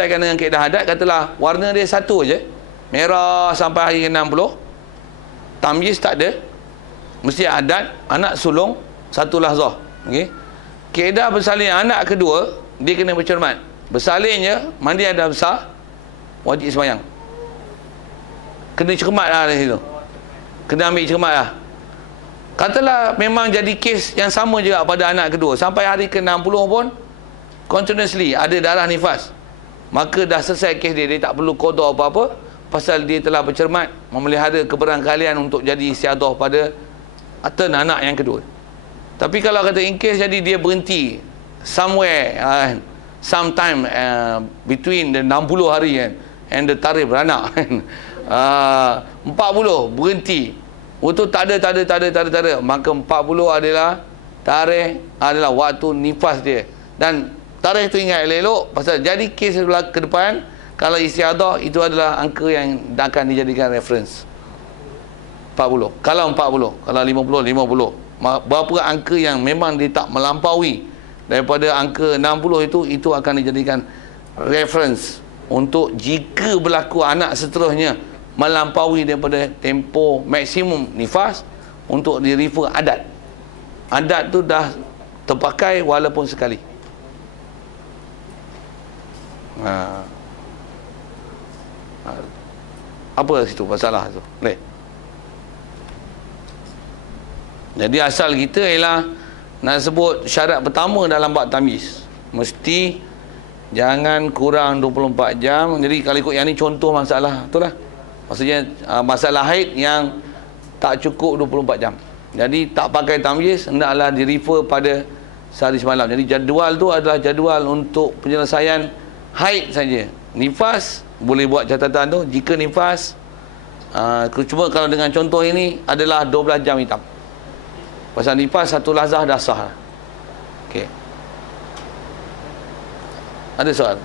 dengan kaedah adat, katalah warna dia satu je, merah sampai hari ke-60, tamyiz tak ada, mesti adat anak sulung satu lahzah. Okey, kaedah bersalin anak kedua dia kena bercermat, bersalinnya mandi ada besar, wajib sembahyang, kena cermat lah dari situ, kena ambil cermat lah. Katalah memang jadi kes yang sama juga pada anak kedua, sampai hari ke-60 pun continuously ada darah nifas, maka dah selesai kes dia, dia tak perlu qada apa-apa, pasal dia telah bercermat memelihara keberangkalian untuk jadi istiadah pada turn anak yang kedua. Tapi kalau kata in case jadi dia berhenti somewhere sometime between the 60 hari kan, and the tarikh beranak 40 berhenti, itu tak ada, maka 40 adalah tarikh, adalah waktu nifas dia. Dan tarikh tu ingat elok-elok, pasal jadi kes ke depan kalau istiadah itu adalah angka yang akan dijadikan reference. 40. Kalau 40, kalau 50, berapa angka yang memang dia tak melampaui daripada angka 60 itu akan dijadikan reference untuk jika berlaku anak seterusnya melampaui daripada tempoh maksimum nifas, untuk di refer adat. Adat tu dah terpakai walaupun sekali. Apa situ masalah tu? Boleh. Jadi asal kita ialah nak sebut syarat pertama dalam bab tamyiz, mesti jangan kurang 24 jam. Jadi kalau ikut yang ni contoh masalah, betul lah. Maksudnya masalah haid yang tak cukup 24 jam. Jadi tak pakai tamyiz, hendaklah di refer pada sehari semalam. Jadi jadual tu adalah jadual untuk penyelesaian haid saja. Nifas boleh buat catatan tu, jika nifas cuma kalau dengan contoh ini adalah 12 jam hitam. Pasal nifas satu lahzah dah sah. Okey. Ada soal?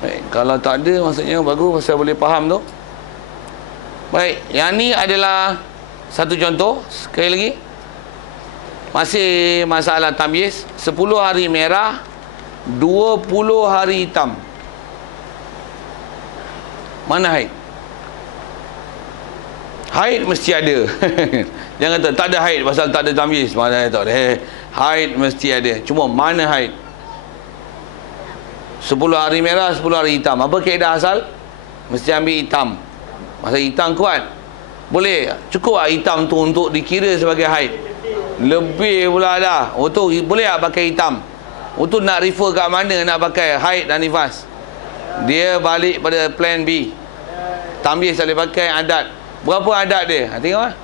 Baik, kalau tak ada maksudnya bagus, pasal boleh faham tu. Baik, yang ni adalah satu contoh. Sekali lagi, masih masalah tamyiz. 10 hari merah, 20 hari hitam. Mana haid? Haid mesti ada. Jangan tak ada haid pasal tak ada tamyiz. Mana tak ada. Haid mesti ada. Cuma mana haid? 10 hari merah, 10 hari hitam. Apa kaedah asal? Mesti ambil hitam. Masa hitam kuat. Boleh. Cukup tak hitam tu untuk dikira sebagai haid? Lebih pula dah. Untuk boleh tak pakai hitam? Untuk nak refer kat mana nak pakai haid dan nifas? Dia balik pada plan B. Tamyiz tak boleh pakai adat. Berapa adat dia? Tengok lah.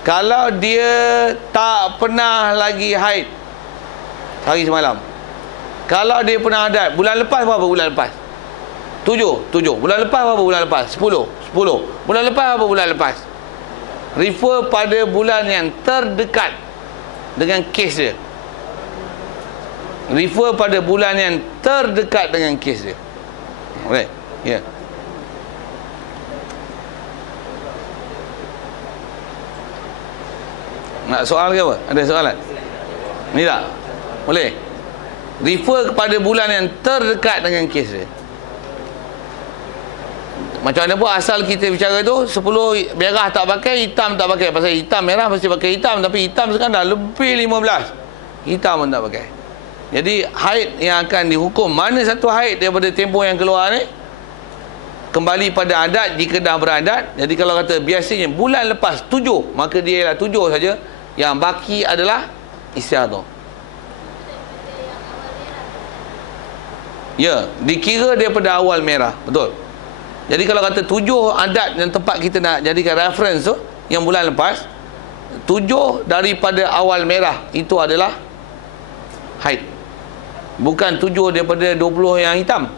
Kalau dia tak pernah lagi haid hari semalam. Kalau dia pernah adat, bulan lepas berapa bulan lepas? 7. Bulan lepas berapa bulan lepas? 10. Bulan lepas berapa bulan lepas? Refer pada bulan yang terdekat dengan kes dia. Refer pada bulan yang terdekat dengan kes dia. Boleh? Ya. Yeah. Nak soal ke apa? Ada soalan? Ni tak? Boleh? Refer kepada bulan yang terdekat dengan kes dia. Macam mana pun asal kita bicara tu, 10 merah tak pakai, hitam tak pakai. Pasal hitam merah mesti pakai hitam, tapi hitam sekarang dah lebih 15. Hitam pun tak pakai. Jadi haid yang akan dihukum, mana satu haid daripada tempoh yang keluar ni, kembali pada adat jika dah beradat. Jadi kalau kata biasanya bulan lepas 7, maka dia ialah 7 saja. Yang baki adalah istiadah. Ya, dikira daripada awal merah. Betul. Jadi kalau kata 7 adat yang tempat kita nak jadikan reference tu, yang bulan lepas, 7 daripada awal merah, itu adalah haid. Bukan 7 daripada 20 yang hitam.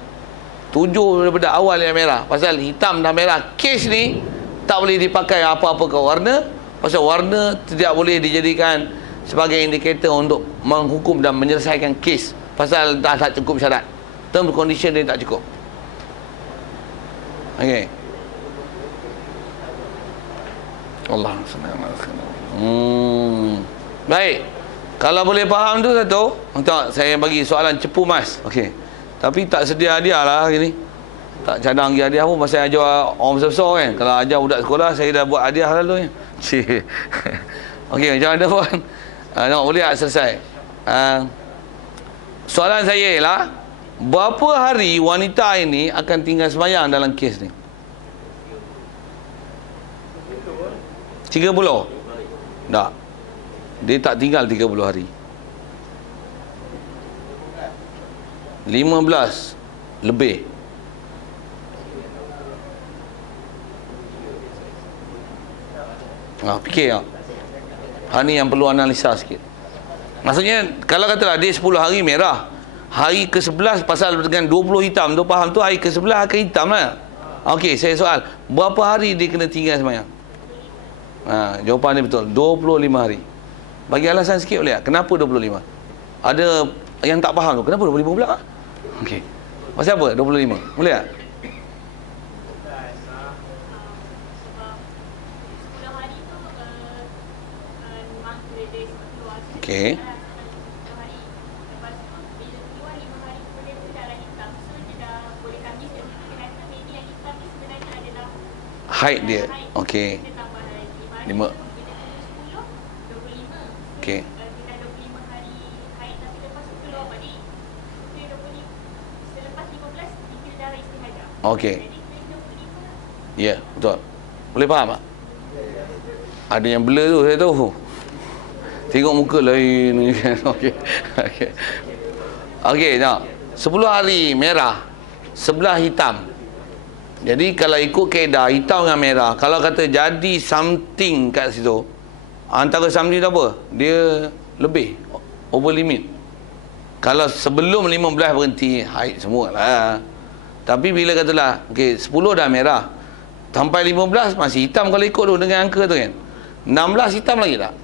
7 daripada awal yang merah. Pasal hitam dan merah, kes ni tak boleh dipakai apa-apa ke warna. Pasal warna tidak boleh dijadikan sebagai indikator untuk menghukum dan menyelesaikan kes. Pasal dah tak cukup syarat. Term condition dia tak cukup. Okey. Allah SWT. Baik. Kalau boleh faham tu satu. Tak, saya bagi soalan cepu mas. Okey. Tapi tak sedia hadiah lah hari ni. Tak cadang pergi hadiah pun pasal ajar orang besar-besar kan. Kalau ajar budak sekolah, saya dah buat hadiah lalu ni. Okey, macam mana pun. Nak boleh tak selesai? Soalan saya ialah, berapa hari wanita ini akan tinggal sembahyang dalam kes ni? 30? Tak. Dia tak tinggal 30 hari. 15 lebih. Fikir tak? Hal ni yang perlu analisa sikit. Maksudnya, kalau katalah dia 10 hari merah, hari ke-11 pasal dengan 20 hitam tu, faham tu, hari ke-11 akan hitam lah. Okey, saya soal, berapa hari dia kena tinggal sembahyang? Jawapan dia betul, 25 hari. Bagi alasan sikit boleh tak? Kenapa 25? Ada yang tak faham tu, kenapa 25 pula? Okey, pasal apa 25? Boleh tak? Okey. Haid dia. Okey. 5. Okey. Okey. Ya, betul. Boleh faham tak? Ada yang blur tu, saya tahu. Tengok muka lain ni kan. Okey. Okey. Okey, nak. 10 hari merah, 11 hitam. Jadi kalau ikut kaedah hitam dengan merah, kalau kata jadi something kat situ, antara something tu apa? Dia lebih over limit. Kalau sebelum 15 berhenti haid semualah. Tapi bila katalah okey 10 dah merah, sampai 15 masih hitam kalau ikut tu dengan angka tu kan. 16 hitam lagi tak?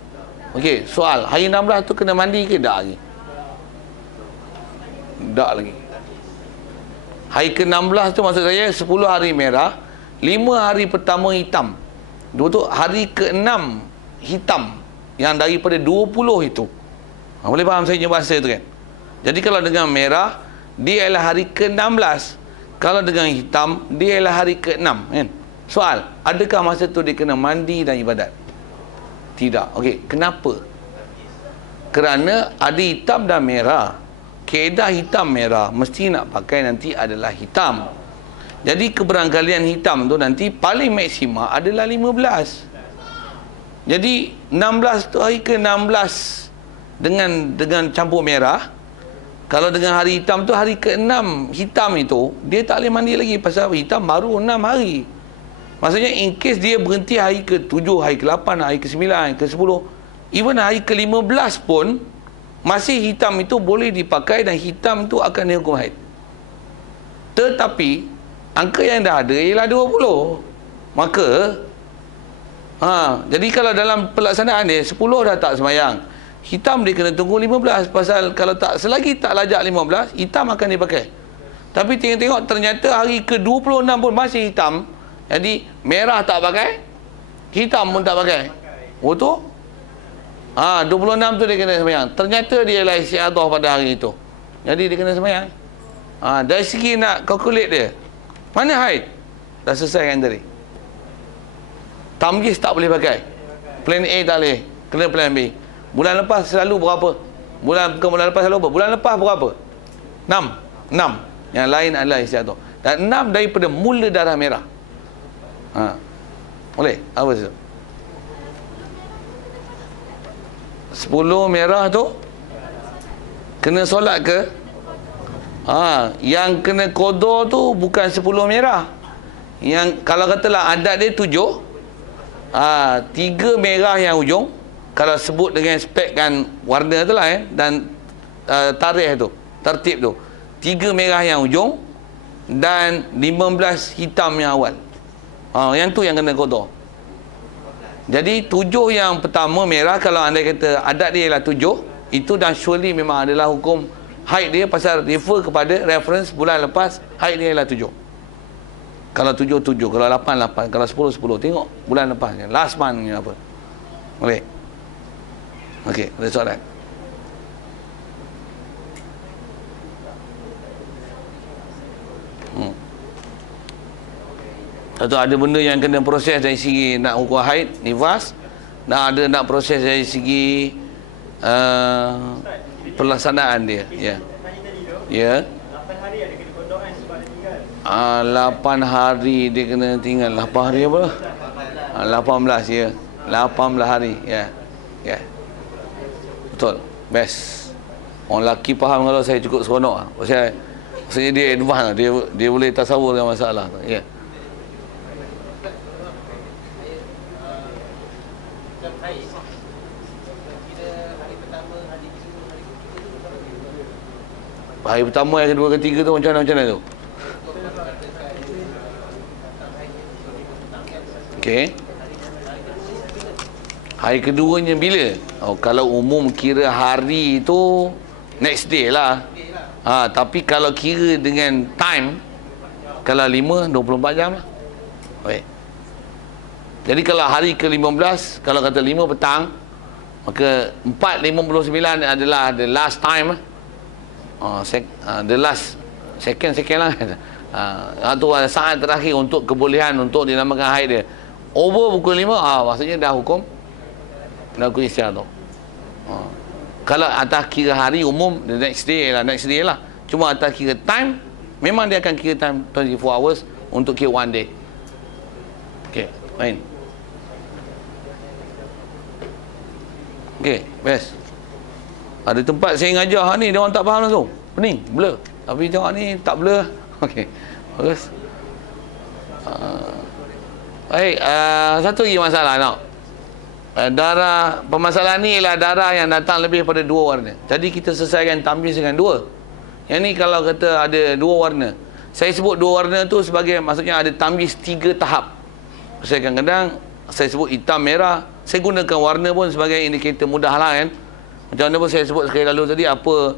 Okey, soal, hari 16 tu kena mandi ke tak lagi? Tak lagi. Hari ke-16 tu maksud saya 10 hari merah, 5 hari pertama hitam. Dua tu hari ke-6 hitam yang daripada 20 itu. Boleh faham saya punya bahasa tu kan? Jadi kalau dengan merah, dia ialah hari ke-16. Kalau dengan hitam, dia ialah hari ke-6 kan? Soal, adakah masa tu dia kena mandi dan ibadat? Tidak. Okey, kenapa? Kerana ada hitam dan merah. Kaedah hitam merah mesti nak pakai nanti adalah hitam. Jadi keberangkalian hitam tu nanti paling maksima adalah 15. Jadi 16 tu hari ke-16 dengan campur merah. Kalau dengan hari hitam tu hari ke-6 hitam itu, dia tak boleh mandi lagi pasal hitam baru 6 hari. Maksudnya in case dia berhenti hari ke-7, hari ke-8, hari ke-9, hari ke-10, even hari ke-15 pun masih hitam itu boleh dipakai dan hitam itu akan dihukum haid. Tetapi angka yang dah ada ialah 20. Maka jadi kalau dalam pelaksanaan dia 10 dah tak sembahyang, hitam dia kena tunggu 15 pasal kalau tak selagi tak lajak 15, hitam akan dipakai. Tapi tengok ternyata hari ke-26 pun masih hitam. Jadi merah tak pakai, hitam pun tak pakai. Betul? 26 tu dia kena sembahyang. Ternyata dia ialah istiadah pada hari itu. Jadi dia kena sembahyang. Dari segi nak calculate dia, mana haid? Dah selesai kan tadi. Tamyiz tak boleh pakai. Plan A tak boleh. Kena plan B. Bulan lepas selalu berapa? Bulan lepas selalu berapa? Bulan lepas berapa? 6. Yang lain adalah istiadah. Dan 6 daripada mula darah merah. Boleh? Apa tu? 10 merah tu kena solat ke? Yang kena qada tu bukan 10 merah. Yang kalau katalah adat dia 7, 3 merah yang ujung, kalau sebut dengan spek kan warna tu lah dan tarikh tu, tertib tu, 3 merah yang ujung dan 15 hitam yang awal. Yang tu yang kena qada. Jadi 7 yang pertama merah, kalau anda kata adat dia ialah 7, itu dah surely memang adalah hukum haid dia pasal refer kepada reference bulan lepas haid dia ialah 7. Kalau 7, 7. Kalau 8, 8. Kalau 10, 10. Tengok bulan lepas. Last month ni apa. Boleh? Okey, ada soalan? Atau ada benda yang kena proses dari segi nak hukum haid, nifas, dan ada nak proses dari segi pelaksanaan dia. Ya. Ya. 8 hari dia kena tinggal. 8 hari apa? 18 ya. 18 hari. Ya. Ya. Betul. Best. Orang lelaki faham kalau saya cukup seronok. Maksudnya dia advance. Dia boleh tasawur dengan masalah. Ya. Hari pertama, yang kedua, ketiga tu macam mana tu? Okey. Hari keduanya bila? Oh, kalau umum kira hari tu next day lah. Tapi kalau kira dengan time, kalau 5, 24 jam lah. Baik. Jadi kalau hari ke-15, kalau kata 5 petang, maka 4.59 adalah the last time. The last second lah. Itu saat terakhir untuk kebolehan untuk dinamakan haid dia. Over pukul 5, maksudnya dah hukum istiadah. Kalau atas kira hari umum, the next day lah. Cuma atas kira time, memang dia akan kira time 24 hours untuk kira one day. Okey, main. Okey, best. Ada tempat saya ngajar ni, dia orang tak faham langsung. Pening, blur. Tapi tengok ni tak blur. Okey. Bagus. Baik, satu lagi masalah nak. Darah, permasalahan ni ialah darah yang datang lebih pada 2 warna. Jadi kita selesaikan tamyiz dengan 2. Yang ni kalau kata ada 2 warna. Saya sebut 2 warna tu sebagai, maksudnya ada tamyiz 3 tahap. Saya kadang-kadang saya sebut hitam, merah. Saya gunakan warna pun sebagai indikator mudah lah kan. Macam mana pun saya sebut sekali lalu tadi, apa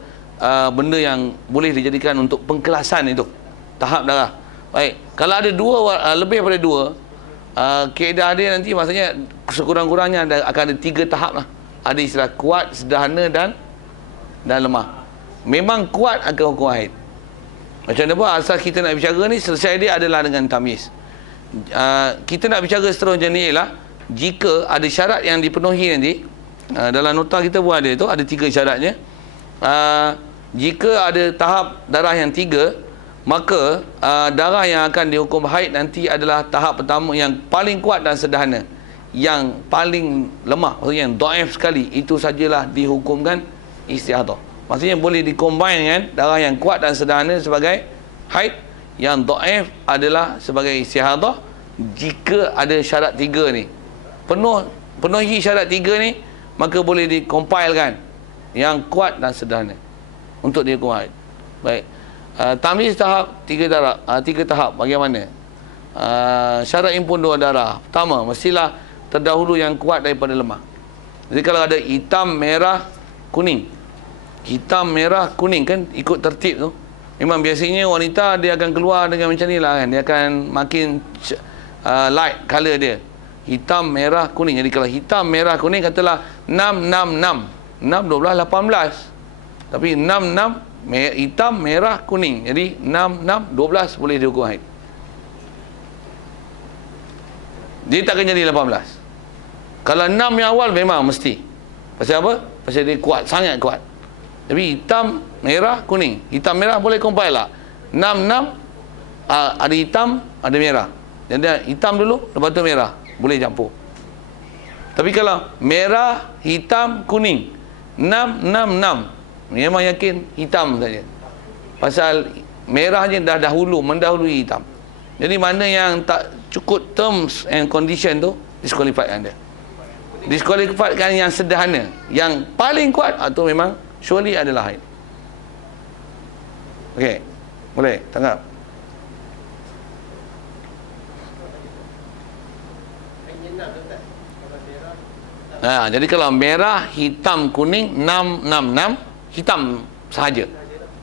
benda yang boleh dijadikan untuk pengkelasan itu tahap darah. Baik, kalau ada 2 lebih daripada 2, kaedah dia nanti maksudnya sekurang-kurangnya akan ada 3 tahap lah. Ada istilah kuat, sederhana dan lemah. Memang kuat akan hukum haid. Macam mana pun asal kita nak bicara ni, selesai dia adalah dengan tamyiz. Kita nak bicara seterusnya ni ialah jika ada syarat yang dipenuhi nanti. Dalam nota kita pun ada tu, ada 3 syaratnya. Jika ada tahap darah yang 3, maka darah yang akan dihukum haid nanti adalah tahap pertama yang paling kuat dan sederhana. Yang paling lemah, maksudnya yang dhaif sekali, itu sajalah dihukumkan istihadah. Maksudnya boleh dikombine dengan darah yang kuat dan sederhana sebagai haid. Yang dhaif adalah sebagai istihadah jika ada syarat 3 ni. Penuhi syarat 3 ni, maka boleh dikompilekan yang kuat dan sederhana untuk dihukum haid. Baik. Tamyiz tahap 3 tahap bagaimana? Syarat impun 2 darah. Pertama, mestilah terdahulu yang kuat daripada lemah. Jadi kalau ada hitam, merah, kuning. Hitam, merah, kuning kan ikut tertib tu. Memang biasanya wanita dia akan keluar dengan macam ni lah kan. Dia akan makin light colour dia. Hitam, merah, kuning. Jadi kalau hitam, merah, kuning, katalah 6, 6, 6. 6, 12, 18. Tapi 6, 6, hitam, merah, kuning. Jadi 6, 6, 12 boleh dihukum haid. Dia takkan jadi 18. Kalau 6 yang awal memang mesti. Pasal apa? Pasal dia kuat, sangat kuat. Tapi hitam, merah, kuning. Hitam, merah boleh compile lah. 6, 6, ada hitam, ada merah. Jadi hitam dulu, lepas tu merah. Boleh campur. Tapi kalau merah, hitam, kuning, 6, 6, 6, memang yakin hitam saja. Pasal merahnya dah mendahului hitam. Jadi mana yang tak cukup terms and condition tu, disqualifiedkan dia. Disqualifiedkan yang sederhana. Yang paling kuat atau memang surely adalah haid. Okey. Boleh tangkap. Jadi kalau merah, hitam, kuning, 6, 6, 6, hitam sahaja.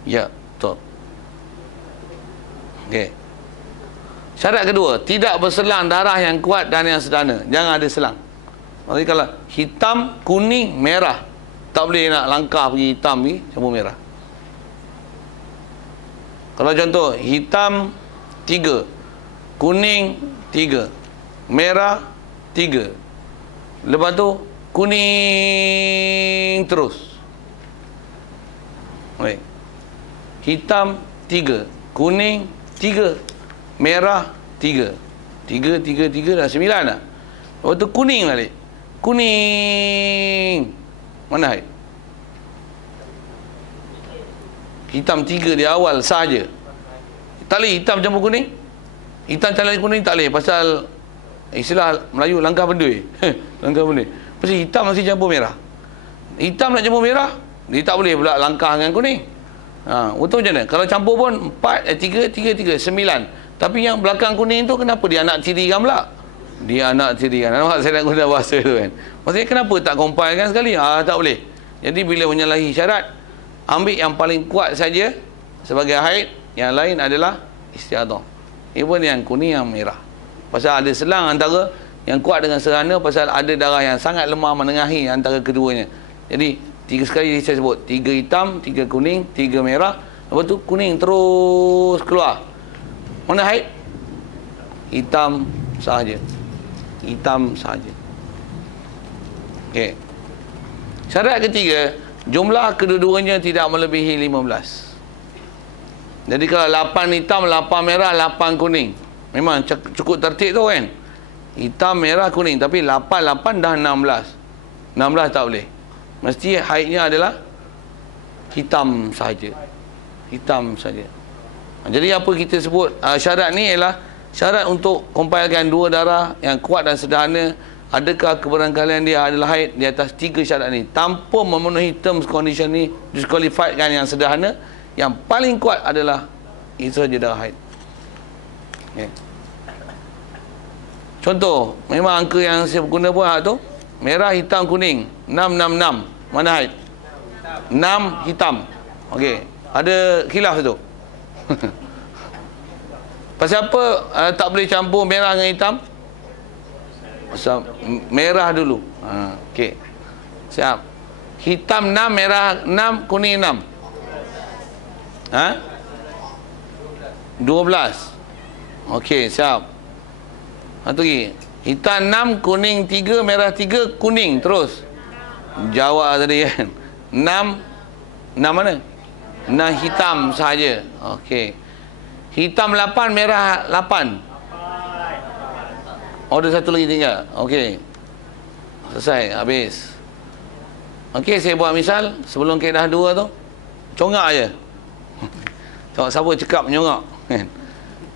Ya, betul. Okey. Syarat kedua, tidak berselang darah yang kuat dan yang sederhana. Jangan ada selang. Maksudnya kalau hitam, kuning, merah, tak boleh nak langkah pergi hitam ni, campur merah. Kalau contoh hitam, 3. Kuning, 3. Merah, 3. Lepas tu kuning terus. Baik. Hitam, 3. Kuning, 3. Merah, 3. 3, 3, 3 dah 9 dah. Lepas tu kuning balik. Kuning. Mana Haid? Hitam 3 di awal saja. Tak boleh hitam campur kuning. Hitam campur kuning tak boleh. Pasal istilah Melayu langkah bendui. Langkah bendui. Pasal hitam masih campur merah. Hitam nak campur merah, dia tak boleh pula langkah dengan kuning. Betul macam mana? Kalau campur pun 3, 3, 3, 9. Tapi yang belakang kuning tu kenapa dia anak tirikan pula? Dia anak tirikan. Nampak saya nak guna bahasa tu kan. Maksudnya kenapa tak compile kan sekali? Tak boleh. Jadi bila menyalahi syarat, ambil yang paling kuat saja sebagai haid, yang lain adalah istiadah. Even yang kuning, yang merah. Pasal ada selang antara yang kuat dengan serana, pasal ada darah yang sangat lemah menengahi antara keduanya. Jadi 3 sekali saya sebut, 3 hitam, 3 kuning, 3 merah. Lepas tu kuning terus keluar. Mana haid? Hitam sahaja. Hitam sahaja. Okey. Syarat ketiga, jumlah kedua-duanya tidak melebihi 15. Jadi kalau 8 hitam, 8 merah, 8 kuning, memang cukup tertib tu kan. Hitam, merah, kuning. Tapi 8, 8 dah 16. 16 tak boleh. Mesti haidnya adalah hitam sahaja. Hitam saja. Jadi apa kita sebut syarat ni ialah syarat untuk compilekan dua darah yang kuat dan sederhana. Adakah kebarangkalian dia adalah haid di atas 3 syarat ni? Tanpa memenuhi terms condition ni, disqualified kan yang sederhana. Yang paling kuat adalah itu saja darah haid. Okay. Contoh, memang angka yang saya guna pun tu merah, hitam, kuning. 6, 6, 6. Mana haid? 6 hitam. Okey. Ada khilaf tu. Pasal apa tak boleh campur merah dengan hitam? Pasal merah dulu. Okey. Siap. Hitam 6, merah 6, kuning 6. 12. Okey, siap. Satu lagi. Hitam 6, kuning 3, merah 3, kuning terus. Jawab tadi kan. 6 mana? 6 hitam sahaja. Okey. Hitam 8, merah 8. Ada satu lagi tinggal. Okey. Selesai, habis. Okey, saya buat misal sebelum kaedah 2 tu. Congak aje. Tengok siapa cakap menyongak kan.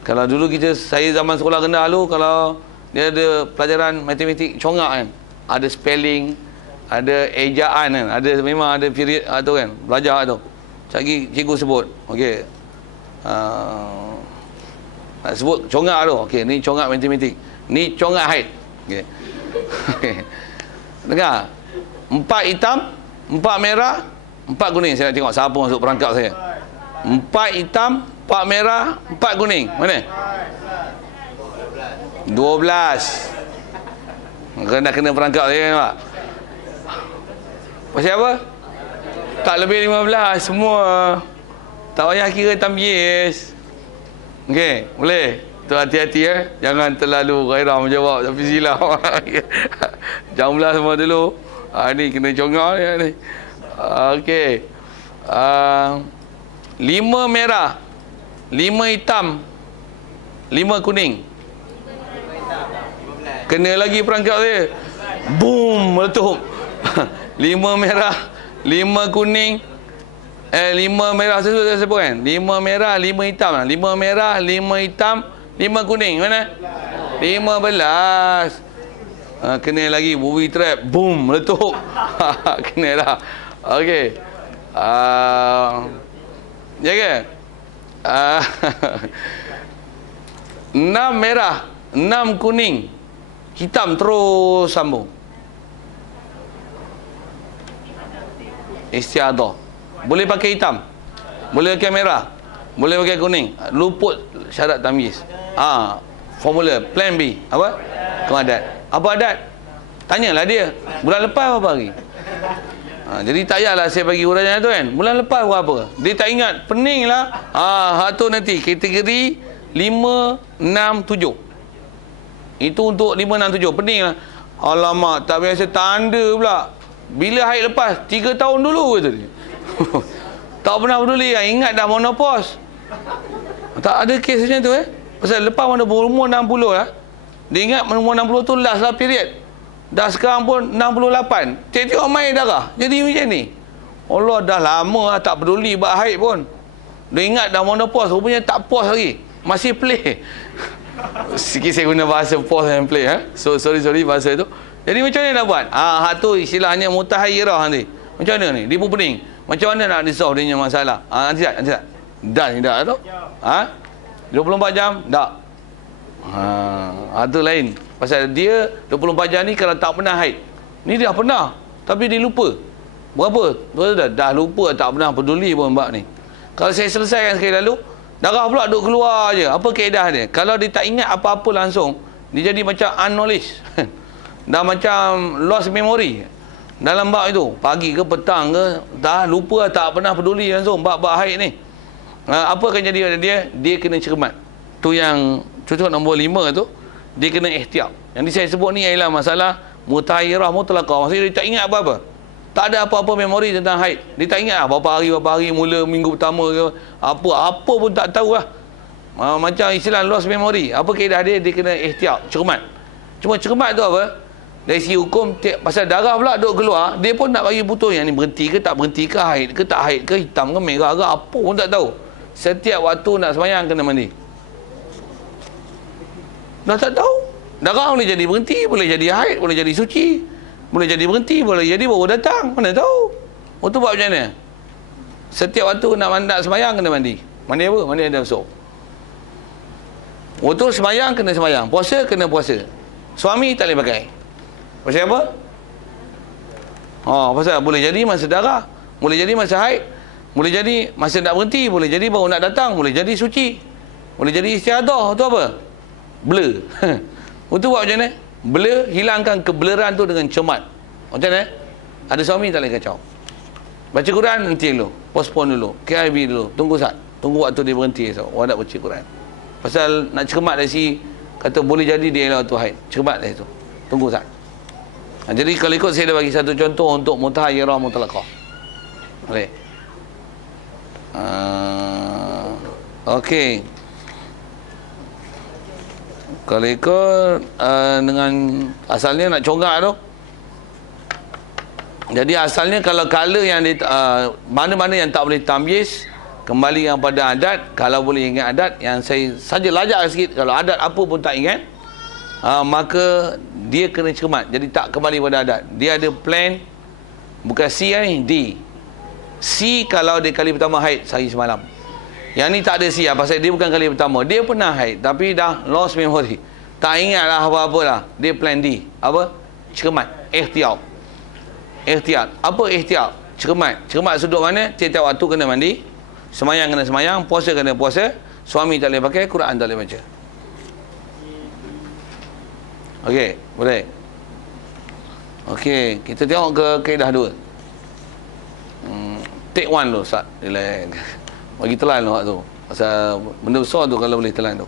Kalau dulu saya zaman sekolah rendah dulu, kalau dia ada pelajaran matematik congak kan, ada spelling, ada ejaan kan, ada memang ada period tu kan, belajar tu. Lagi cikgu sebut, okey, nak sebut congak tu, okey, ni congak matematik, ni congak haid, okey. Dengar, 4 hitam, 4 merah, 4 kuning. Saya nak tengok siapa masuk perangkap saya. 4 hitam, 4 merah, 4 kuning. Mana? 12. Dah kena perangkap saya nampak. Pasal apa? Tak lebih 15 semua. Tak payah kira tamyiz. Okey, boleh. Tu hati-hati jangan terlalu gairah menjawab tapi silap. Jumlah semua dulu. Ni kena congak ni. Okey. 5 merah, 5 hitam, 5 kuning. Kena lagi perangkap saya. Boom, meletup. 5 merah, 5 kuning. 5 merah saya sebut kan? 5 merah, 5 hitam. 5 merah, 5 hitam, 5 kuning. Mana? 15. Kena lagi booby trap. Boom, meletup. Kena lah. Okey. Ya ke? 6 merah, 6 kuning, hitam terus sambung. Istiadah. Boleh pakai hitam, boleh pakai merah, boleh pakai kuning. Luput syarat tamyiz. Formula plan B apa? Adat. Apa adat? Tanyalah dia. Bulan lepas apa hari? Jadi tak payahlah saya bagi huraian tu kan. Bulan lepas berapa? Dia tak ingat. Pening lah. Hak tu nanti kategori 5, 6, 7. Itu untuk 5, 6, 7. Pening lah. Alamak, tak biasa tanda pula. Bila haid lepas? 3 tahun dulu kata dia. Tak pernah peduli lah. Ingat dah menopause. Tak ada kes macam tu Pasal lepas mana umur 60 lah. Dia ingat umur 60 tu last lah period. Dah sekarang pun 68. Tengok main darah. Jadi macam ni. Allah dah lama lah tak peduli buat haid pun. Dia ingat dah menopause. Rupanya tak pause lagi. Masih play. Sikit saya guna bahasa pause and play. So sorry bahasa tu. Jadi macam mana nak buat? Hak tu istilahnya mutahayyirah nanti. Macam mana ni? Dia pun pening. Macam mana nak resolve dia punya masalah? Nanti tak? Dah ni dah tu. 24 jam? Tak. Tu lain. Pasal dia 24 jam ni kalau tak pernah haid. Ni dia pernah. Tapi dia lupa. Berapa? Dah lupa. Tak pernah peduli pun bab ni. Kalau saya selesaikan sekali lalu, darah pula duk keluar je. Apa kaedah dia? Kalau dia tak ingat apa-apa langsung, dia jadi macam unknowledge. Dah macam lost memory. Dalam bab itu. Pagi ke petang ke, dah lupa, tak pernah peduli langsung bab-bab haid ni. Apa akan jadi pada dia? Dia kena cermat. Tu yang contoh nombor 5 tu, dia kena ihtiyat. Yang saya sebut ni ialah masalah mutahayyirah mutlaqah. Maksudnya dia tak ingat apa-apa. Tak ada apa-apa memori tentang haid. Dia tak ingat berapa hari mula minggu pertama ke apa pun tak tahu lah. Macam istilah lost memory. Apa kaedah dia? Dia kena ihtiyat, cermat. Cuma cermat tu apa? Dari segi hukum, pasal darah pula duk keluar, dia pun nak bagi putus yang ni berhenti ke tak berhenti ke, haid ke tak haid ke, hitam ke merah ke, apa pun tak tahu. Setiap waktu nak sembahyang kena mandi. Dah tak tahu. Darah boleh jadi berhenti, boleh jadi haid, boleh jadi suci, boleh jadi berhenti, boleh jadi baru datang. Mana tahu. Itu buat macam mana? Setiap waktu nak sembahyang kena mandi. Mandi apa? Mandi ada besok. Waktu sembahyang kena sembahyang. Puasa kena puasa. Suami tak boleh pakai. Pasal apa? Pasal boleh jadi masa darah, boleh jadi masa haid, boleh jadi masa nak berhenti, boleh jadi baru nak datang, boleh jadi suci, boleh jadi istiadah. Tu apa? Blur. Itu buat macam mana? Blur, hilangkan kebleran tu dengan cermat. Macam mana? Ada suami tak boleh kacau. Baca Quran nanti dulu, postpone dulu, KIV dulu, tunggu waktu dia berhenti esok, nak baca Quran. Pasal nak cermat dari si kata boleh jadi dia ialah waktu haid. Cermat dari tu. Tunggu sat. Jadi kalau ikut saya dah bagi satu contoh untuk mutahayyirah mutlaqah. Boleh. Okey. Kalau ikut dengan asalnya nak congak tu. Jadi asalnya kalau color yang mana-mana yang tak boleh tamyiz, kembali yang pada adat. Kalau boleh ingat adat, yang saya saja lajak sikit, kalau adat apa pun tak ingat, maka dia kena cermat. Jadi tak kembali pada adat. Dia ada plan. Bukan C ni, D. C kalau dia kali pertama haid sehari semalam. Yang ni tak ada C lah, pasal dia bukan kali pertama. Dia pernah haid tapi dah lost memory. Tak ingat lah apa-apa lah. Dia plan D. Apa? Cermat. Ihtiyat. Apa ihtiyat? Cermat sudut mana? Tiap-tiap waktu kena mandi, semayang kena semayang, puasa kena puasa, suami tak boleh pakai, Quran tak boleh baca. Okey, boleh. Okey, kita tengok ke kaedah 2. Take 1 dulu, Ustaz. Bagi telan tu waktu. Pasal benda besar tu kalau boleh telan tu.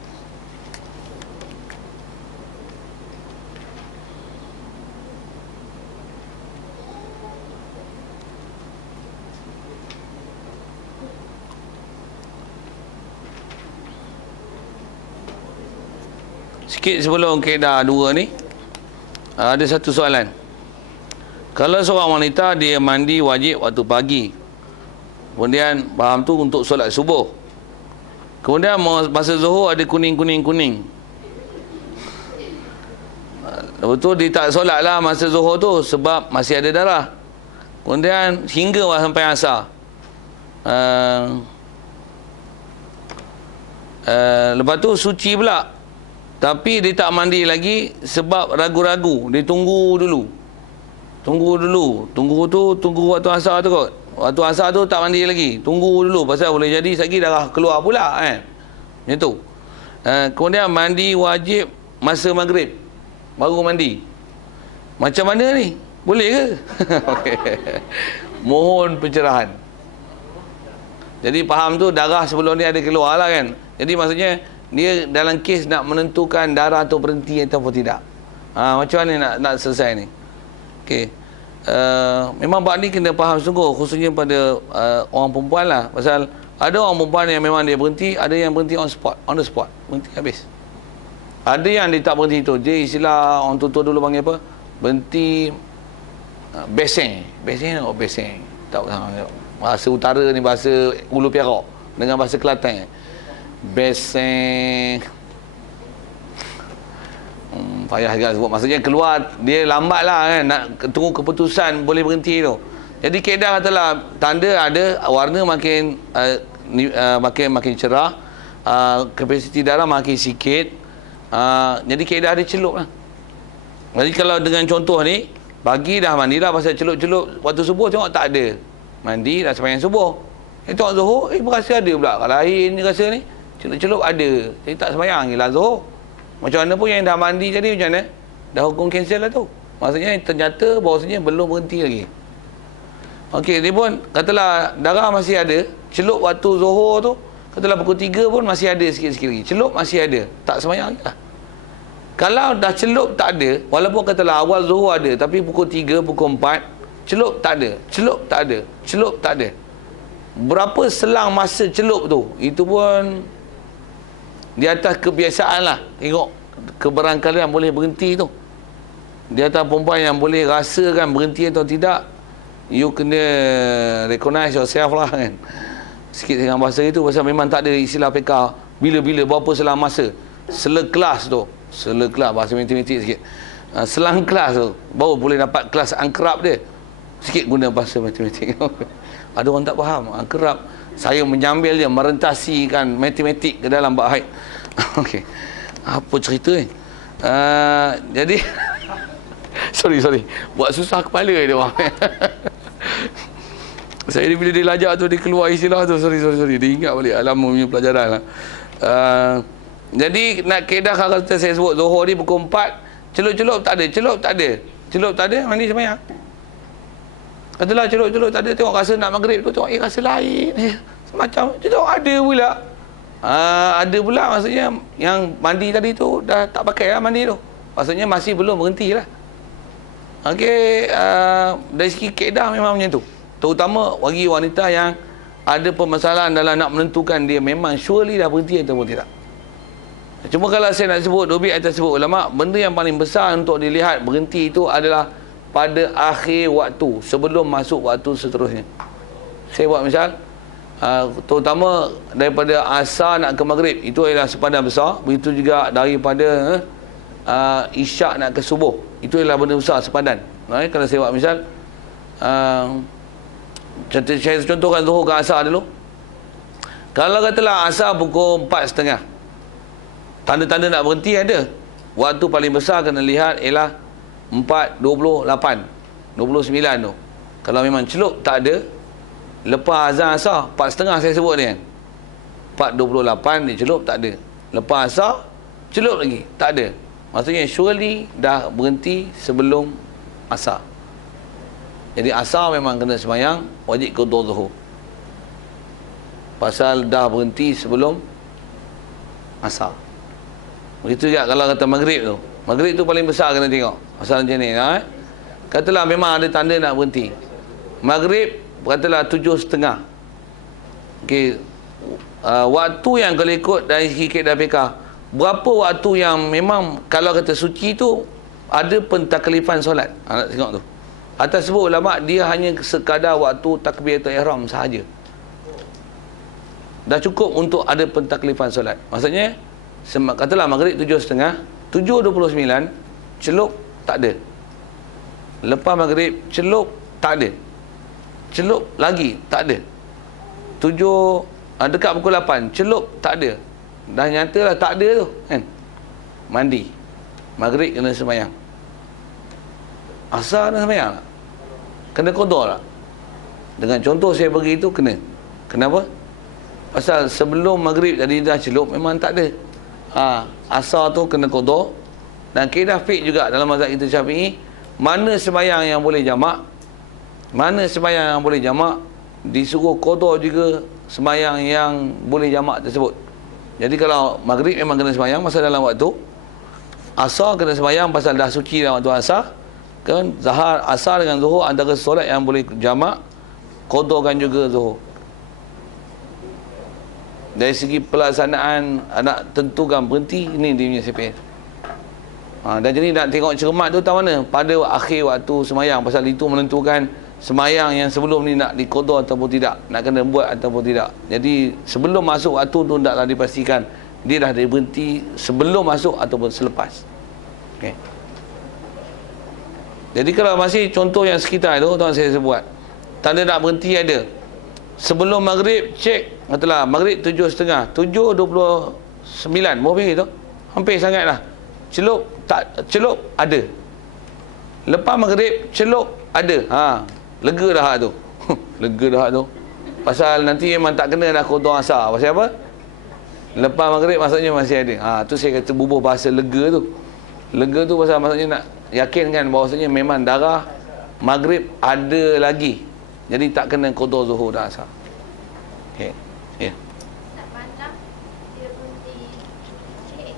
Sikit sebelum kaedah 2 ni, ada satu soalan. Kalau seorang wanita dia mandi wajib waktu pagi, kemudian faham tu untuk solat subuh, kemudian masa zuhur ada kuning. Lepas tu dia tak solat lah masa zuhur tu sebab masih ada darah. Kemudian hingga sampai asar. Lepas tu suci pula. Tapi dia tak mandi lagi sebab ragu-ragu. Dia tunggu dulu. Tunggu waktu asar tu kot. Waktu asar tu tak mandi lagi. Tunggu dulu. Pasal boleh jadi lagi darah keluar pula kan. Macam tu. Kemudian mandi wajib masa maghrib. Baru mandi. Macam mana ni? Boleh ke? Mohon pencerahan. Jadi faham tu darah sebelum ni ada keluar lah kan. Jadi maksudnya dia dalam kes nak menentukan darah tu berhenti ataupun tidak. Macam mana nak selesai ni? Okey. Memang bab ni kena faham sungguh, khususnya pada orang perempuan lah. Pasal ada orang perempuan yang memang dia berhenti, ada yang berhenti on the spot, berhenti habis. Ada yang dia tak berhenti tu, dia istilah orang tua dulu panggil apa? Berhenti beseng. Tak tahu. Bahasa utara ni bahasa Ulu Perak dengan bahasa Kelantan. Beseng. Payah juga sebut. Maksudnya keluar, dia lambat lah kan, nak tunggu keputusan boleh berhenti tu. Jadi kaedah katalah tanda ada, warna makin makin cerah, kapasiti darah makin sikit. Jadi kaedah dia celup lah. Jadi kalau dengan contoh ni, pagi dah mandi dah, pasal celup-celup waktu subuh tengok tak ada. Mandi dah sembahyang subuh. Tengok Zuhur, berasa ada pula. Kalau air ni rasa ni, celup-celup ada. Jadi tak sembahyang lagi lah Zuhur. Macam mana pun yang dah mandi tadi macam mana? Dah hukum cancel lah tu. Maksudnya ternyata bahawasanya belum berhenti lagi. Okey, dia pun katalah darah masih ada, celup waktu Zuhur tu, katalah pukul 3 pun masih ada sikit-sikit lagi. Celup masih ada, tak sembahyang lagi lah. Kalau dah celup tak ada, walaupun katalah awal Zuhur ada, tapi pukul 3, pukul 4, celup tak ada, celup tak ada, celup tak ada. Berapa selang masa celup tu, itu pun di atas kebiasaan lah. Tengok keberangkalian boleh berhenti tu. Di atas perempuan yang boleh rasakan berhenti atau tidak, you kena recognize yourself lah kan. Sikit dengan bahasa itu, pasal memang tak ada istilah PK bila-bila berapa selang masa. Sela kelas tu, sela kelas bahasa matematik sikit, selang kelas tu baru boleh dapat kelas angkerap dia. Sikit guna bahasa matematik. Ada orang tak faham angkerap, saya menyambil dia, merentasikan matematik ke dalam bab haid. Okey, apa cerita ni? Jadi sorry buat susah kepala dia bang. Saya ni bila dia lajak tu, dia keluar istilah tu, sorry dia ingat balik alam punya pelajaran lah. Jadi nak kaedah kalau saya sebut Zuhur ni pukul 4, celup-celup tak ada, mandi sembahyang. Katalah celup-celup tak ada, tengok rasa nak maghrib tu, tengok rasa lain, semacam tengok ada pula. Ada pula, maksudnya yang mandi tadi tu dah tak pakai lah mandi tu, maksudnya masih belum berhenti lah. Okey, dari segi kaedah memang macam tu, terutama bagi wanita yang ada permasalahan dalam nak menentukan dia memang surely dah berhenti ataupun tidak. Cuma kalau saya nak sebut, lebih atas sebut ulama, benda yang paling besar untuk dilihat berhenti itu adalah pada akhir waktu, sebelum masuk waktu seterusnya. Saya buat misal, terutama daripada asar nak ke maghrib, itu adalah sepadan besar. Begitu juga daripada isyak nak ke subuh, itu adalah benda besar sepadan. Kalau saya buat misal, saya contohkan Zuhur ke asar dulu. Kalau katalah asar pukul 4.30, tanda-tanda nak berhenti ada. Waktu paling besar kena lihat ialah 4.28, 29 tu. Kalau memang celup tak ada, lepas azan asar 4.30 saya sebut ni kan, 4.28 dia celup tak ada, lepas asar celup lagi tak ada, maksudnya surely dah berhenti sebelum asar. Jadi asar memang kena sembahyang wajib qada Zuhur, pasal dah berhenti sebelum asar. Begitu juga kalau kata maghrib tu, maghrib tu paling besar kena tengok pasal macam ni. Katalah memang ada tanda nak berhenti maghrib, katalah 7.30. Okey, waktu yang kalau ikut dari segi kaedah PK, berapa waktu yang memang kalau kata suci tu ada pentaklifan solat. Nak tengok tu. Atas sebut ulama, dia hanya sekadar waktu takbiratul ihram sahaja, dah cukup untuk ada pentaklifan solat. Maksudnya katalah maghrib 7.30, 7.29 celup tak ada, lepas maghrib celup tak ada, celup lagi tak ada, 7 dekat pukul 8 celup tak ada, dah nyatalah tak ada tu kan. Mandi maghrib kena sembahyang, asar kena sembahyang, kena qada tak? Dengan contoh saya bagi itu kena. Kenapa? Pasal sebelum maghrib tadi dah celup memang tak ada. Asar tu kena qada. Dan kaedah fiqh juga dalam mazhab kita Syafi'i, mana sembahyang yang boleh jamak, mana sembahyang yang boleh jamak, disuruh qada juga sembahyang yang boleh jamak tersebut. Jadi kalau maghrib memang kena sembahyang pasal dalam waktu, asar kena sembahyang pasal dah suci dalam waktu asar, kan? Zahar, asar dengan zuhur antara solat yang boleh jamak, qadhakan juga zuhur. Dari segi pelaksanaan nak tentukan berhenti, ini dia punya CPS. Dan jadi nak tengok cermat tu tak mana? Pada akhir waktu semayang, pasal itu menentukan semayang yang sebelum ni nak diqadha ataupun tidak, nak kena buat ataupun tidak. Jadi sebelum masuk waktu tu taklah dipastikan dia dah berhenti sebelum masuk ataupun selepas. Okey. Jadi kalau masih contoh yang sekitar tu, tuan saya sebut, tanda nak berhenti ada. Sebelum maghrib cek, katalah maghrib 7.30, 7.29, mau pergi tu, hampir sangat lah. Celup tak, celup ada. Lepas maghrib celup ada. Lega dah tu. Lega dah tu. Pasal nanti memang tak kena dah qadha asar. Pasal apa? Lepas maghrib maksudnya masih ada. Tu saya kata bubuh bahasa lega tu. Lega tu pasal maksudnya nak yakinkan bahawasanya memang darah maghrib ada lagi. Jadi tak kena qadha zuhur dan asar. Okey. Ya. Malam dia berhenti cek,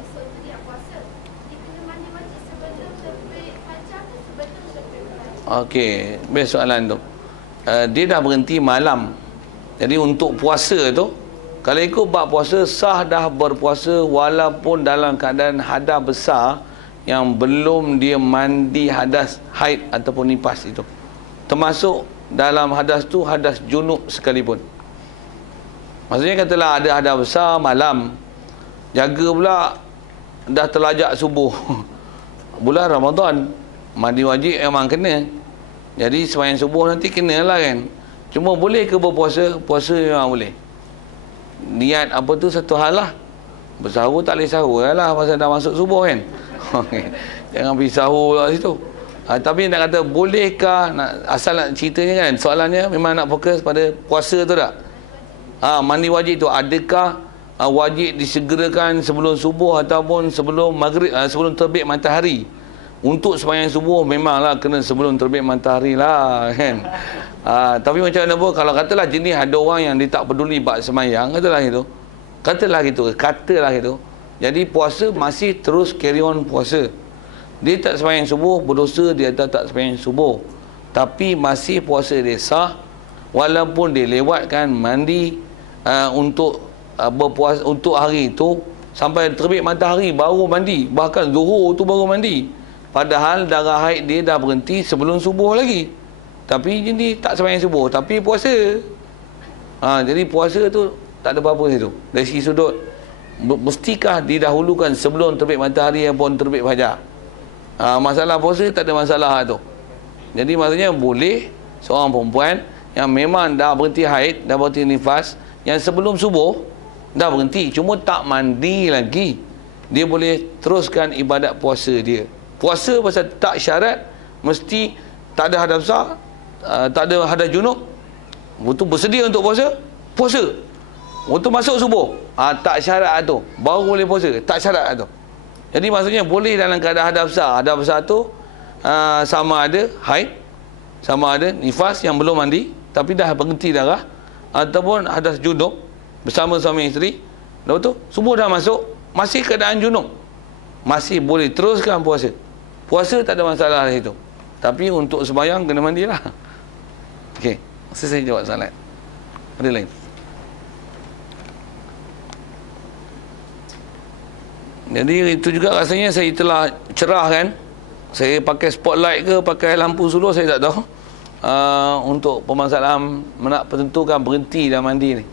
esok tu dia puasa. Dia kena mandi wajib sebelum terbit fajar atau sebelum terbit fajar? Okey, best soalan tu. Dia dah berhenti malam. Jadi untuk puasa tu, kalau ikut bab puasa, sah dah berpuasa walaupun dalam keadaan hadas besar yang belum dia mandi hadas haid ataupun nifas itu. Termasuk dalam hadas tu hadas junub sekalipun. Maksudnya katalah ada hadas besar malam, jaga pula dah terlajak subuh bulan Ramadan, mandi wajib memang kena. Jadi sembahyang subuh nanti kenalah kan. Cuma boleh ke berpuasa? Puasa memang boleh. Niat apa tu satu hal lah. Bersahur tak boleh sahur lah pasal dah masuk subuh kan. Jangan pergi sahur lah situ. Tapi nak kata bolehkah, asal nak ceritanya kan, soalannya memang nak fokus pada puasa tu tak? Mandi wajib tu adakah wajib disegerakan sebelum subuh ataupun sebelum maghrib, sebelum terbit matahari? Untuk sembahyang subuh memanglah kena sebelum terbit matahari lah kan. Tapi macam mana pun, kalau katalah jenis ada orang yang dia tak peduli bab sembahyang, katalah gitu, jadi puasa masih terus carry on puasa. Dia tak sembahyang subuh, berdosa dia tak sembahyang subuh, tapi masih puasa dia sah walaupun dia lewatkan mandi untuk berpuasa untuk hari itu sampai terbit matahari baru mandi, bahkan zuhur tu baru mandi, padahal darah haid dia dah berhenti sebelum subuh lagi, tapi jadi tak sembahyang subuh tapi puasa. Jadi puasa tu tak ada apa-apa situ. Dari segi sudut mestikah didahulukan sebelum terbit matahari ataupun terbit fajar? Masalah puasa tak ada masalah tu. Jadi maksudnya boleh seorang perempuan yang memang dah berhenti haid, dah berhenti nifas, yang sebelum subuh dah berhenti, cuma tak mandi lagi, dia boleh teruskan ibadat puasa dia. Puasa pasal tak syarat mesti tak ada hadas besar, tak ada hadas junub, betul bersedia untuk puasa, puasa. Untuk masuk subuh, tak syarat tu, baru boleh puasa, tak syarat tu. Jadi maksudnya boleh dalam keadaan hadas besar. Hadas besar tu sama ada haid, sama ada nifas yang belum mandi tapi dah berhenti darah, ataupun hadas junub bersama suami isteri. Lepas tu subuh dah masuk, masih keadaan junub, masih boleh teruskan puasa. Puasa tak ada masalah dari itu. Tapi untuk sembahyang kena mandilah. Okey, saya jawab soalan. Ada lain? Jadi itu juga rasanya saya telah cerah kan. Saya pakai spotlight ke pakai lampu suluh saya tak tahu. Untuk permasalahan nak tentukan berhenti dan mandi ni.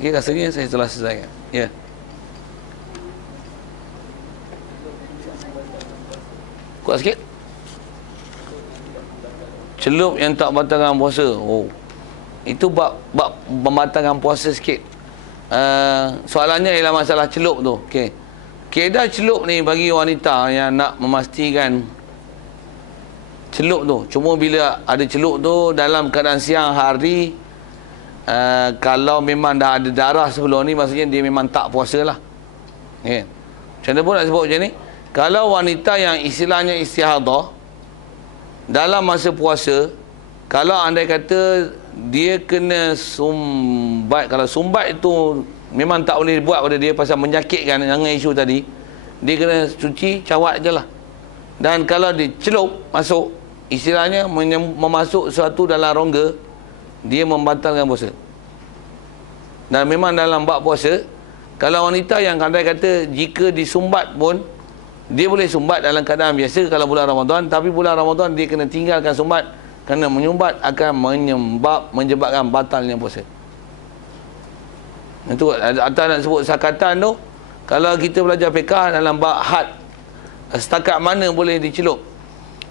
Okey, rasanya saya telah selesaikan. Ya. Kuat sikit. Celup yang tak batalkan puasa. Itu bab membatalkan puasa sikit. Soalannya ialah masalah celup tu. Okey. Kaedah celup ni bagi wanita yang nak memastikan celup tu, cuma bila ada celup tu dalam keadaan siang hari, kalau memang dah ada darah sebelum ni, maksudnya dia memang tak puasa lah. Okay. Macam mana pun nak sebut macam ni, kalau wanita yang istilahnya istihadah dalam masa puasa, kalau andai kata dia kena sumbat, kalau sumbat itu memang tak boleh buat pada dia pasal menyakitkan dengan isu tadi, dia kena cuci, cawat je lah. Dan kalau dia celup masuk, istilahnya memasuk sesuatu dalam rongga, dia membatalkan puasa. Dan memang dalam bab puasa, kalau wanita yang kandai kata jika disumbat pun, dia boleh sumbat dalam keadaan biasa kalau bulan Ramadan, tapi bulan Ramadan dia kena tinggalkan sumbat, kerana menyumbat akan menyebabkan batalnya puasa. Itu atas nak sebut sakatan tu, kalau kita belajar fiqah dalam bab had, setakat mana boleh dicelup.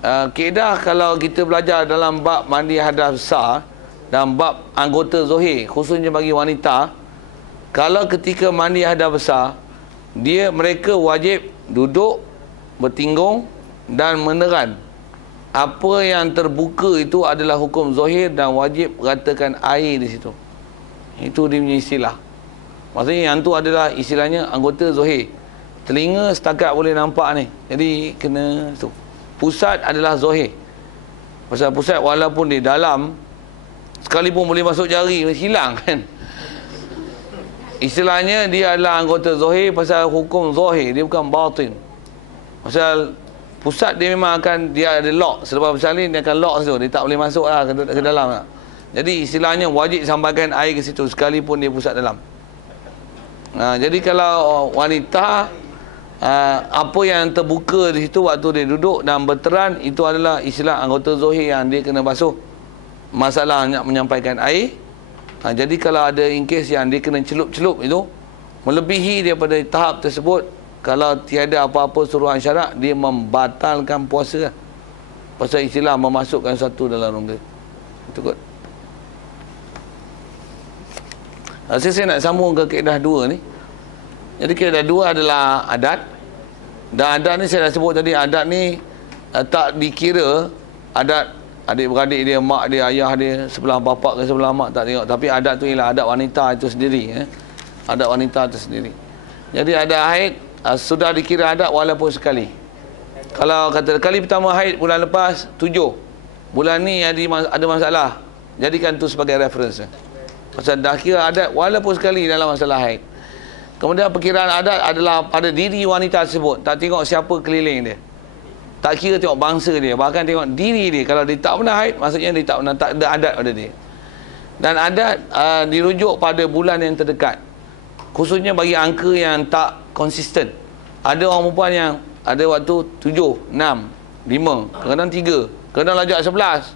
Kaedah kalau kita belajar dalam bab mandi hadas besar, dalam bab anggota zohir, khususnya bagi wanita, kalau ketika mandi hadas besar, mereka wajib duduk, bertinggung dan meneran. Apa yang terbuka itu adalah hukum zohir dan wajib ratakan air di situ. Itu dia punya istilah. Maksudnya yang tu adalah istilahnya anggota zohir. Telinga setakat boleh nampak ni. Jadi kena tu. Pusat adalah zohir. Pasal pusat walaupun di dalam, sekalipun boleh masuk jari, hilang kan. Istilahnya dia adalah anggota zohir pasal hukum zohir, dia bukan batin. Pasal pusat dia memang akan, dia ada lock. Selepas bersalin dia akan lock situ, dia tak boleh masuk lah ke dalam lah. Jadi istilahnya wajib sampaikan air ke situ sekalipun dia pusat dalam. Jadi kalau wanita, apa yang terbuka di situ waktu dia duduk dan berteran, itu adalah istilah anggota zohir yang dia kena basuh. Masalah nak menyampaikan air. Jadi kalau ada in case yang dia kena celup-celup itu, melebihi daripada tahap tersebut, kalau tiada apa-apa suruhan syarak, dia membatalkan puasa. Pasal istilah memasukkan sesuatu dalam rongga. Itu kot. Saya nak sambung ke kaedah dua ni. Jadi kaedah dua adalah adat. Dan adat ni saya dah sebut tadi, adat ni tak dikira adat adik-beradik dia, mak dia, ayah dia, sebelah bapak ke sebelah mak, tak tengok. Tapi adat tu ialah adat wanita itu sendiri. Adat wanita itu sendiri. Jadi ada haid, sudah dikira adat walaupun sekali. Kalau kata kali pertama haid bulan lepas 7, bulan ni ada masalah, jadikan tu sebagai reference. Pasal dah kira adat walaupun sekali dalam masalah haid. Kemudian perkiraan adat adalah pada diri wanita tersebut, tak tengok siapa keliling dia, tak kira tengok bangsa dia, bahkan tengok diri dia. Kalau dia tak pernah haid, maksudnya dia tak pernah, tak ada adat pada dia. Dan adat dirujuk pada bulan yang terdekat, khususnya bagi angka yang tak konsisten. Ada orang perempuan yang ada waktu 7, 6, 5, kadang 3, kadang lajak 11.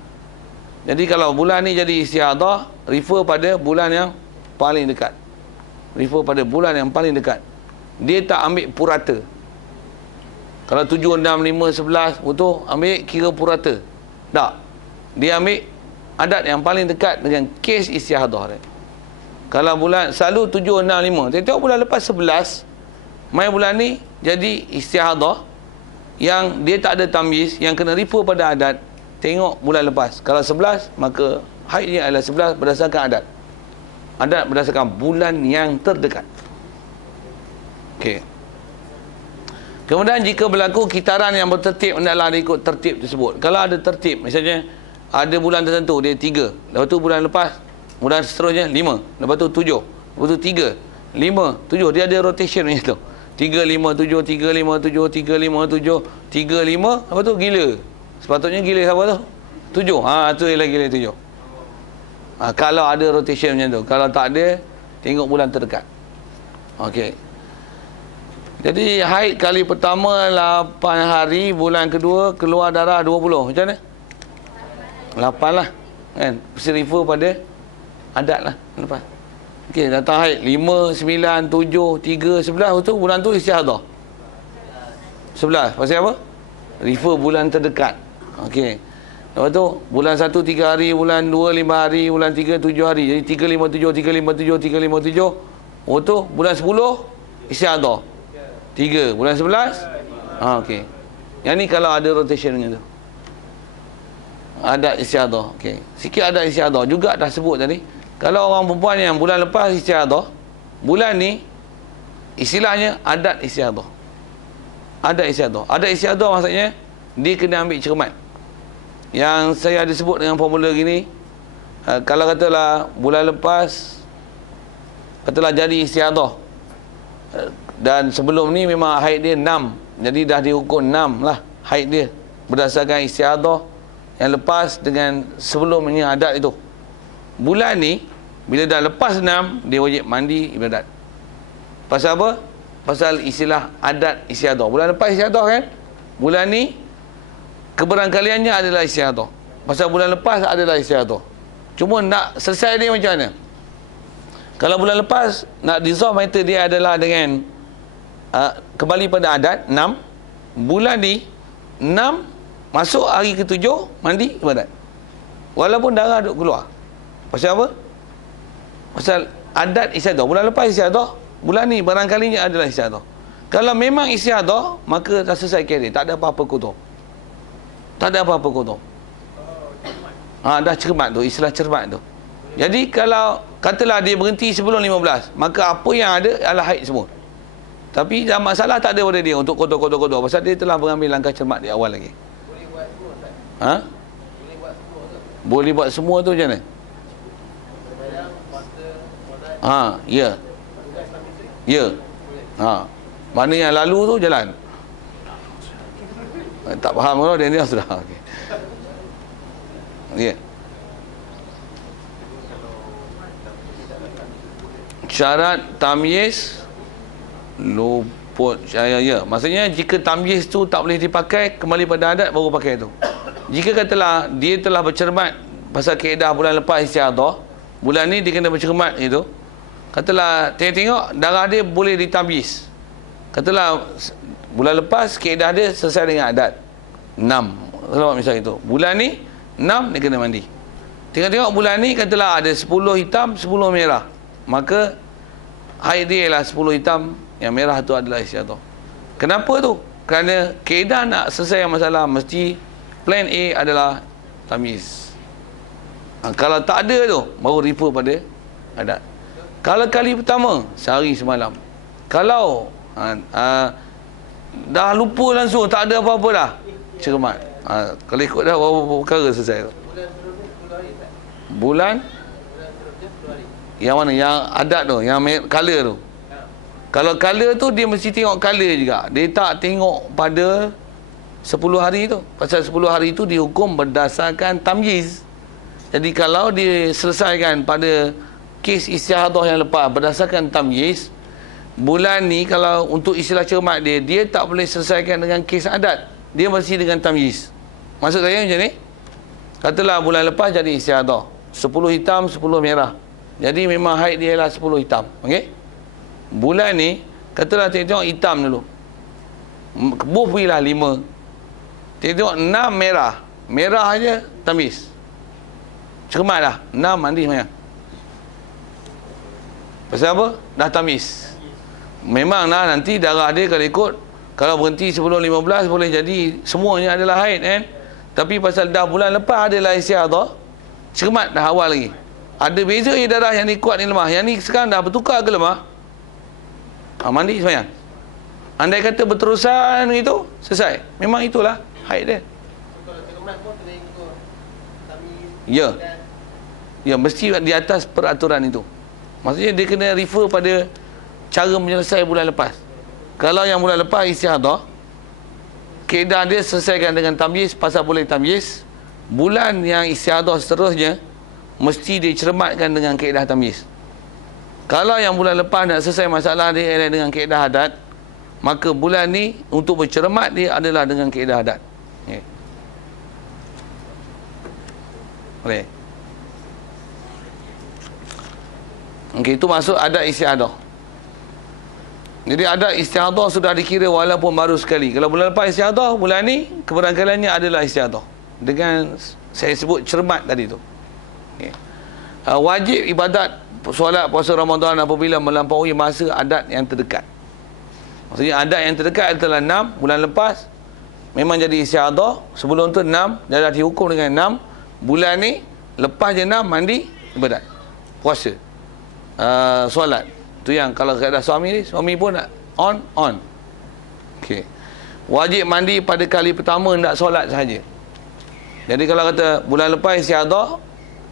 Jadi kalau bulan ni jadi istiadah, refer pada bulan yang paling dekat. Refer pada bulan yang paling dekat. Dia tak ambil purata. Kalau 7, 6, 5, 11, betul, ambil kira purata. Tak. Dia ambil adat yang paling dekat dengan kes istiadah dia. Kalau bulan selalu 7, 6, 5. Tengok bulan lepas 11, mai bulan ni jadi istiadah yang dia tak ada tamyiz, yang kena refer pada adat. Tengok bulan lepas. Kalau 11, maka haidnya adalah 11 berdasarkan adat. Adat berdasarkan bulan yang terdekat. Okey. Kemudian jika berlaku kitaran yang bertertib, hendaklah ikut tertib tersebut. Kalau ada tertib, misalnya ada bulan tertentu dia 3, lepas tu bulan lepas, bulan seterusnya 5, lepas tu 7, lepas tu 3, 5, 7, dia ada rotation macam tu. 3, 5, 7, 3, 5, 7, 3, 5, 7, 3, 5, lepas tu gila. Sepatutnya gila siapa tu? 7. Tu ialah gila 7. Kalau ada rotation macam tu. Kalau tak ada, tengok bulan terdekat. Okey. Jadi haid kali pertama 8 hari, bulan kedua keluar darah 20. Macam mana? 8 lah. Kan? Mesti refer pada adat lah. Lepas. Okey, datang haid 5, 9, 7, 3, 11 tu bulan tu istiadah. 11. Pasal apa? Refer bulan terdekat. Okey. Lepas tu bulan 1 3 hari, bulan 2 5 hari, bulan 3 7 hari. Jadi 3 5 7 3 5 7 3 5 7. Oh tu bulan 10 istiadah. 3 bulan 11. Okey. Yang ni kalau ada rotation macam tu. Adat istiadah. Okey. Sikit adat istiadah juga dah sebut tadi. Kalau orang perempuan yang bulan lepas istiadah, bulan ni istilahnya adat istiadah. Adat istiadah. Adat istiadah maksudnya dia kena ambil cermat. Yang saya ada sebut dengan formula gini, kalau katalah bulan lepas katalah jadi istiadah, dan sebelum ni memang haid dia 6, jadi dah diukur 6 lah haid dia berdasarkan istiadah yang lepas dengan sebelumnya adat itu. Bulan ni bila dah lepas 6, dia wajib mandi ibadat. Pasal apa? Pasal istilah adat istiadah. Bulan lepas istiadah kan, bulan ni keberangkaliannya adalah istiadah. Pasal bulan lepas adalah istiadah. Cuma nak selesai dia macam mana? Kalau bulan lepas nak dissolve matter dia adalah dengan kembali pada adat 6. Bulan ni 6 masuk hari ke-7 mandi ibadat. Walaupun darah duk keluar. Pasal apa? Pasal adat istiadah. Bulan lepas istiadah, bulan ni barangkalinya adalah istiadah. Kalau memang istiadah, maka dah selesai kira, tak ada apa-apa kotor. Tak ada apa-apa kotor. Dah cermat tu, istilah cermat tu. Jadi kalau katalah dia berhenti sebelum 15, maka apa yang ada adalah haid semua. Tapi dah masalah tak ada pada dia untuk kotor-kotor-kotor, pasal dia telah mengambil langkah cermat di awal lagi. Boleh buat semua, Ustaz? Boleh buat semua tu? Boleh buat semua tu macam mana? Ya. Ya. Mana yang lalu tu jalan. Tak faham kalau dia sudah. Okey. Ya. Syarat tamyiz luput. Ya. Maksudnya jika tamyiz tu tak boleh dipakai, kembali pada adat baru pakai tu. Jika katalah dia telah bercermat pasal kaedah bulan lepas istiadah, bulan ni dia kena bercermat itu. Katalah tengok darah dia boleh ditamyiz. Katalah bulan lepas kaedah dia selesai dengan adat 6. Kalau misal itu. Bulan ni 6 dia kena mandi. Tengok bulan ni katalah ada 10 hitam, 10 merah. Maka haid dia ialah 10 hitam, yang merah tu adalah istiadah. Kenapa tu? Kerana kaedah nak selesai masalah mesti plan A adalah tamyiz. Kalau tak ada tu baru refer pada adat. Kalau kali pertama sehari semalam. Kalau dah lupa langsung, tak ada apa-apa dah, cermat. Kalau ikut dah berapa perkara selesai tu. Bulan yang mana? Yang adat tu, yang color tu. Kalau color tu dia mesti tengok color juga. Dia tak tengok pada 10 hari tu. Pasal 10 hari tu dihukum berdasarkan tamyiz. Jadi kalau dia selesaikan pada kes istiadah yang lepas berdasarkan tamyiz, bulan ni kalau untuk istilah cermat dia, dia tak boleh selesaikan dengan kes adat. Dia mesti dengan tamyiz. Maksud saya macam ni? Katalah bulan lepas jadi istiadah 10 hitam, 10 merah. Jadi memang haid dia ialah 10 hitam. Okey? Bulan ni katalah tengok hitam dulu. Kebuh pergilah 5. Tengok 6 merah. Merah aja tamyiz. Cermat dah. 6 mandi semayang. Pasal apa? Dah tamyiz. Memang lah nanti darah dia kalau ikut, kalau berhenti sebelum 15 boleh jadi semuanya adalah haid kan. Tapi pasal dah bulan lepas adalah istiadah, cermat dah awal lagi. Ada beza je darah yang ni kuat ni lemah. Yang ni sekarang dah bertukar ke lemah, mandi semayang. Andai kata berterusan itu, selesai. Memang itulah haid dia. Kalau cermat pun kena ikut tamyiz. Ya. Ya, mesti di atas peraturan itu. Maksudnya dia kena refer pada cara menyelesaikan bulan lepas. Kalau yang bulan lepas istiadah, kaedah dia selesaikan dengan tamyiz, pasal boleh tamyiz. Bulan yang istiadah seterusnya mesti dicermatkan dengan kaedah tamyiz. Kalau yang bulan lepas nak selesai masalah dia ialah dengan kaedah adat, maka bulan ni untuk bercermat dia adalah dengan kaedah adat. Boleh. Okey, itu masuk adat istiadah. Jadi adat istiadah sudah dikira walaupun baru sekali. Kalau bulan lepas istiadah, bulan ni keberangkalannya adalah istiadah. Dengan saya sebut cermat tadi tu. Okay. Wajib ibadat solat puasa Ramadan apabila melampaui masa adat yang terdekat. Maksudnya adat yang terdekat adalah 6 bulan lepas memang jadi istiadah. Sebelum tu 6 dia dah dihukum dengan 6. Bulan ni lepas je 6 mandi ibadat. Puasa. Solat. Tu yang kalau ada suami ni, suami pun nak on. Okey. Wajib mandi pada kali pertama hendak solat sahaja. Jadi kalau kata bulan lepas istiadah,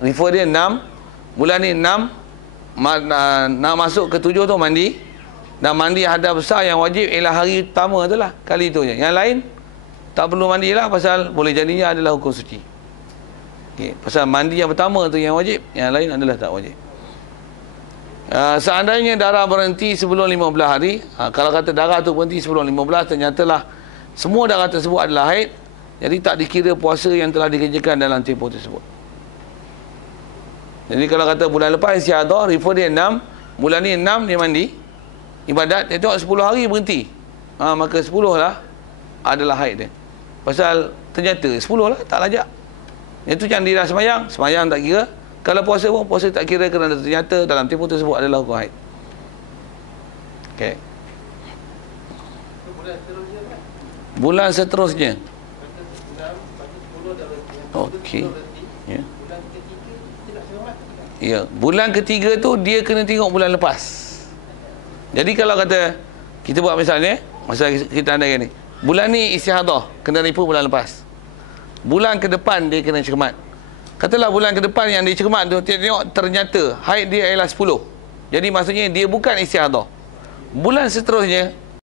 refer dia 6, bulan ni 6 nak masuk ke 7 tu mandi. Dan mandi hadas besar yang wajib ialah hari pertama tu lah. Kali tu je. Yang lain tak perlu mandi lah, pasal boleh jadinya adalah hukum suci. Okay. Pasal mandi yang pertama tu yang wajib, yang lain adalah tak wajib. Seandainya darah berhenti sebelum 15 hari, kalau kata darah tu berhenti sebelum 15, ternyatalah semua darah tersebut adalah haid, jadi tak dikira puasa yang telah dikerjakan dalam tempoh tersebut. Jadi kalau kata bulan lepas istihadah, refer dia 6, bulan ni 6 dia mandi ibadat, dia tengok 10 hari berhenti, maka 10 lah adalah haid dia. Pasal ternyata 10 lah tak lajak. Itu yang dia dah semayang tak kira. Kalau puasa pun, puasa tak kira kerana ternyata dalam tempoh tersebut adalah hukum haid. Okey. Bulan seterusnya. Okey. Ya. Ya, bulan ketiga tu dia kena tengok bulan lepas. Jadi kalau kata kita buat misalnya, masa kita andai ni, bulan ni istihadah, kena nipu bulan lepas. Bulan ke depan dia kena cermat. Katalah bulan ke depan yang dia cermat tu, tengok ternyata haid dia ialah 10. Jadi maksudnya dia bukan istihadah. Bulan seterusnya